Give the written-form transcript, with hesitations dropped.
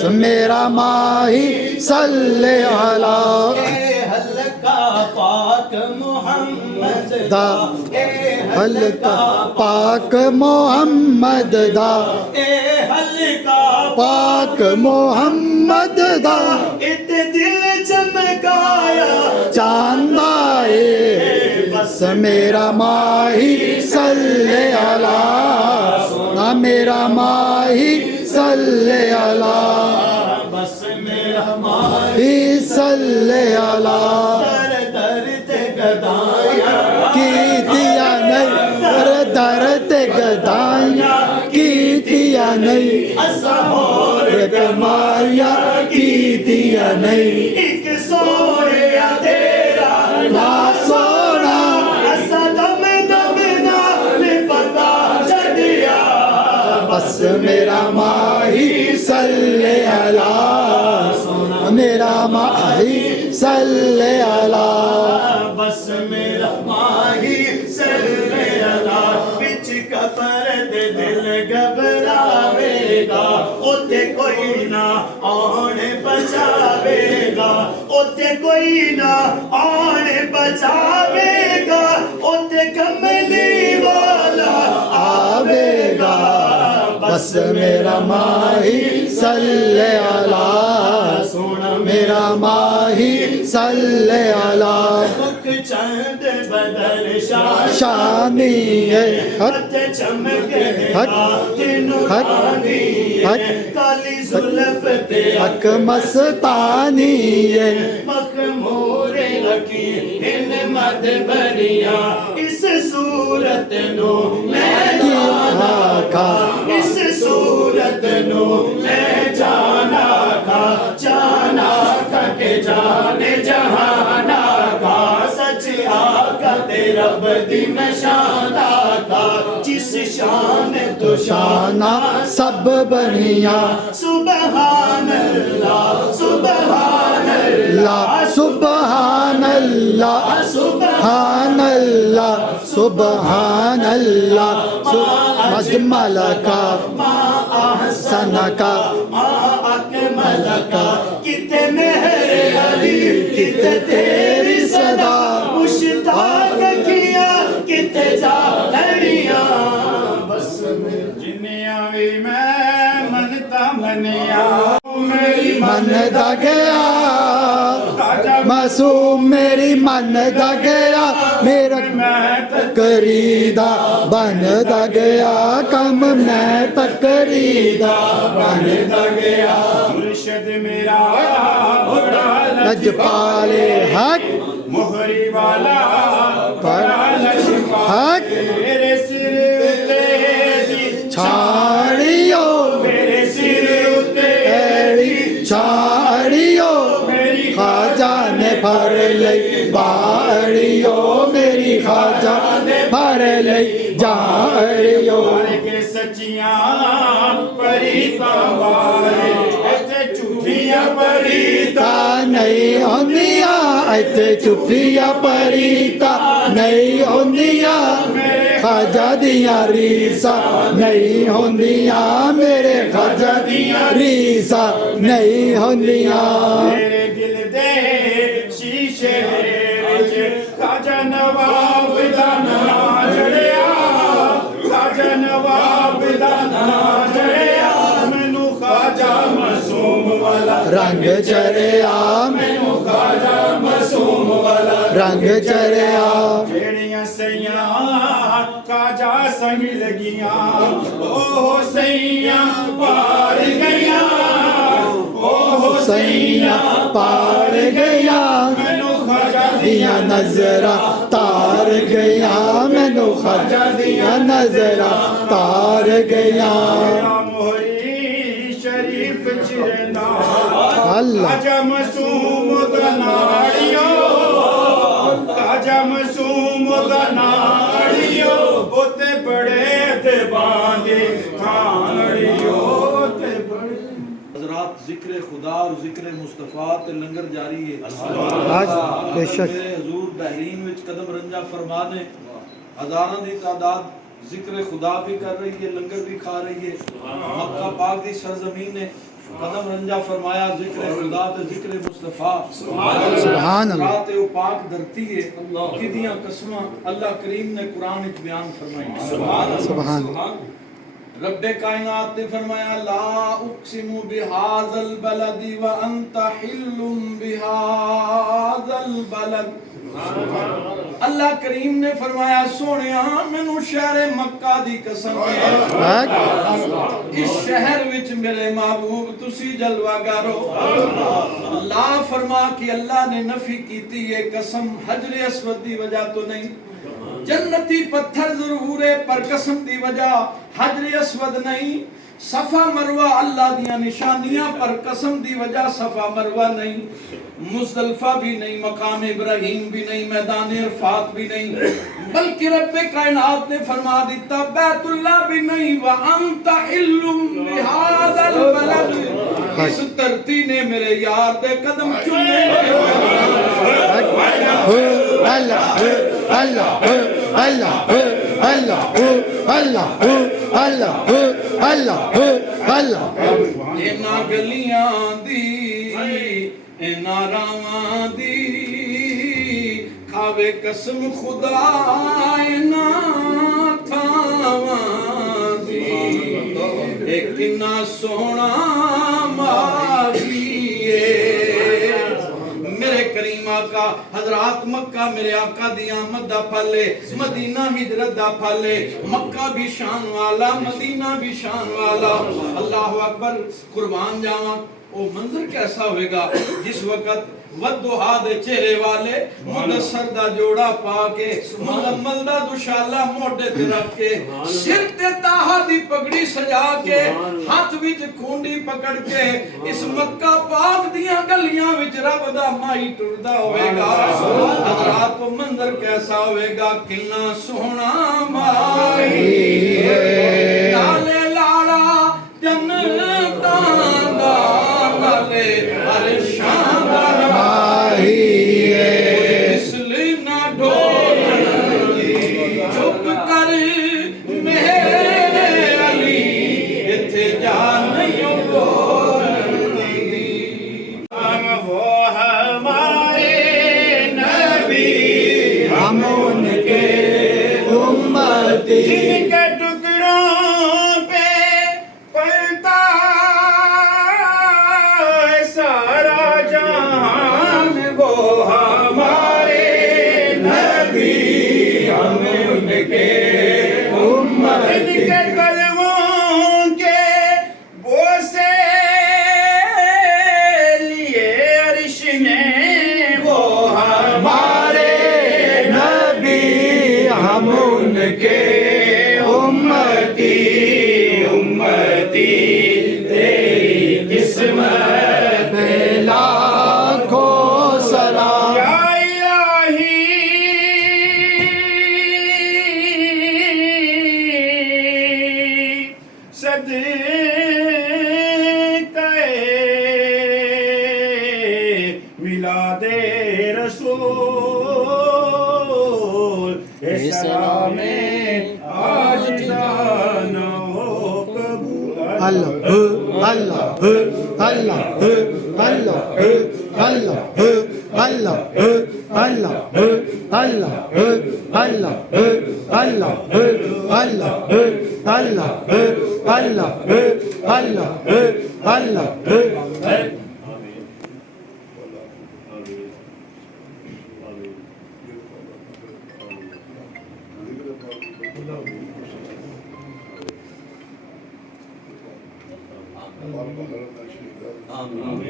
بس میرا ماہی صلی علی حلقہ پاک محمد دا حلقہ پاک محمد دا حلقہ پاک محمد دا ات دل چمکایا چاند آئے بس میرا ماہی صلی علی میرا ماہی صلی علی بس میرا ماں ہی صلی علی درد گدایا کی دیا نہیں درد گدائیاں کی دیا نہیں کمایا کی دیا نہیں ایک سویا تیرا نا سونا ایسا دم دم نال پتا چڑیا بس میرا ماہی صلی علی میرا ماہی صلی علی بس میرا ماہی صلی اللہ بچ قبر دے دل گھبراوے گا اوتے کوئی نہ آن بچاوے گا اوتے کوئی نہ آن بچاوے گا اوتے کملی والا آوے گا بس میرا ماہی صلی علی سونا میرا ماہی صلی علی مکھ چند بدل شانی ہے حق چمکے حق نورانی حق کالی زلف تے حق مستانی ہے مخمور رکھی ان مد بریاں اس صورت نو میں جانا کھا اس صورت نو میں جانا کھا جانا کھا کے جانے جہانا کھا سچ آقا تے رب دی نشان آقا جس شان تو شانہ سب بنیا سبحان اللہ سبحان لا سبحان اللہ سبحان اللہ سبحان اللہ مجمل کا احسن کا اکمل کا کتے مہر علی کتے تیری صدا مشتاق کیا کتے جا لڑیاں بس جنیاں بھی میں منتا منیا میری من دا گیا معصوم میری من دا گیا میرا تقریدا بن دا گیا کم میں تقریدا بن دا گیا مرشد میرا بڑا لج پالے حق مہری والا پر حق میرے سر اتے چھاڑیو میرے سر اتے ایڑی چھاڑیو خواجہ نے بھر لئی باڑیو میری خواجہ نے بھر لئی جاڑیو کے سچیاں پریتا والے ایتے جھوٹیاں پریتا تا نہیں ہوندیاں ایتے چٹھیاں پریتا نہیں ہوندیاں خواجہ دیاں ریسا نہیں ہوندیاں میرے خواجہ دیاں ریسا نہیں ہوندیاں میرے دل دے شیشے وچ خواجہ نواب دا نام جڑیا خواجہ نواب دا نام جڑیا مینوں خواجہ معصوم والا رنگ چریا مینوں خواجہ معصوم والا رنگ چریا جیڑیاں سیاں خواجہ سنگ لگیاں او سیاں پار گئیاں او سیاں پار گیا مینوں خواجہ دیا نظرہ تار گیا مینو خواجہ دیا نظرہ تار گیا موہری شریف چرنا اللہ خواجہ معصوم دا ناڑیو خواجہ معصوم دا ناڑیو اوتے بڑے تے باندے کھانڑیو تے بڑے حضرات ذکر خدا اور ذکر مصطفیٰ تے لنگر جاری ہے آج بے شک میرے حضور بحرین وچ قدم رنجا فرمانے ہزاراں دی تعداد ذکر خدا بھی کر رہی ہے لنگر بھی کھا رہی ہے مکہ پاک دی سرزمین ہے قدم رنجا فرمایا ذکر خدا تے ذکر مصطفیٰ سبحان اللہ رات او پاک دھرتی ہے کدیاں قسماں اللہ کریم نے قرآن وچ بیان فرمائی سبحان اللہ رب کائنات نے فرمایا لا اقسم بہذا البلد وانت حل بہذا البلد اللہ کریم نے فرمایا سونیا مینوں شہر مکہ دی قسم ہے اس شہر وچ میرے محبوب تسی جلوہ گارو لا فرما کہ اللہ نے نفی کیتی ہے قسم حجر اسود دی وجہ تو نہیں جنتی پتھر ضرور ہے پر قسم دی وجہ حجر اسود نہیں صفا مروہ اللہ دیاں نشانیاں پر قسم دی وجہ صفا مروہ نہیں مزدلفہ بھی نہیں مقام ابراہیم بھی نہیں میدان عرفات بھی نہیں بلکہ رب کائنات نے فرما دیتا بیت اللہ بھی نہیں وَأَنْتَ حِلٌّ بِهَذَا الْبَلَدِ اس دھرتی نے میرے یار دے قدم چومے اللہ اللہ اللہ اللہ اللہ اللہ اللہ اللہ اینا گلیاں دی اینا راواں دی کھاوے قسم خدا اینا تھاواں دی ایک نا سونا ماہی ہے میرے کریم آقا حضرات مکہ میرے آقا دی آمد دا پھلے مدینہ ہجرت دا پھلے مکہ بھی شان والا مدینہ بھی شان والا اللہ اکبر قربان جاواں وہ منظر کیسا ہوئے گا جس وقت ودہا دے چہرے والے مدثر دا جوڑا پا کے مزمل دا دوشالہ موڑے تے رکھ کے سر تے تاہا دی پگڑی سجا کے ہاتھ وچ کھونڈی پکڑ کے اس مکہ پاک دیاں گلیاں وچ رب دا مائی ٹردا ہوئے گا حضرات وہ منظر کیسا ہوئے گا کنا سونا مائی نالے لاڑا جنتاں دا نالے عرشاں دا اس لیے نہ ڈھول چپ کر میرے علی اتھے جان نہیں بولدی وہ ہمارے نبی ہم ان کے امتی جن کے ٹکڑوں پہ پلتا ہے سارا جہان وہ ہمارے نبی ہم ان کے جن کے قدموں کے بوسے لیے عرش میں وہ ہمارے نبی ہم ان کے امتی امتی تیری قسمت پہ لاکھوں سلام یا الہی صدقہ میلاد رسول اسلام آج جانا ہو قبول اللہ اللہ اللہ اللہ اللہ اللہ اللہ اللہ اللہ اللہ اللہ اللہ اللہ آمین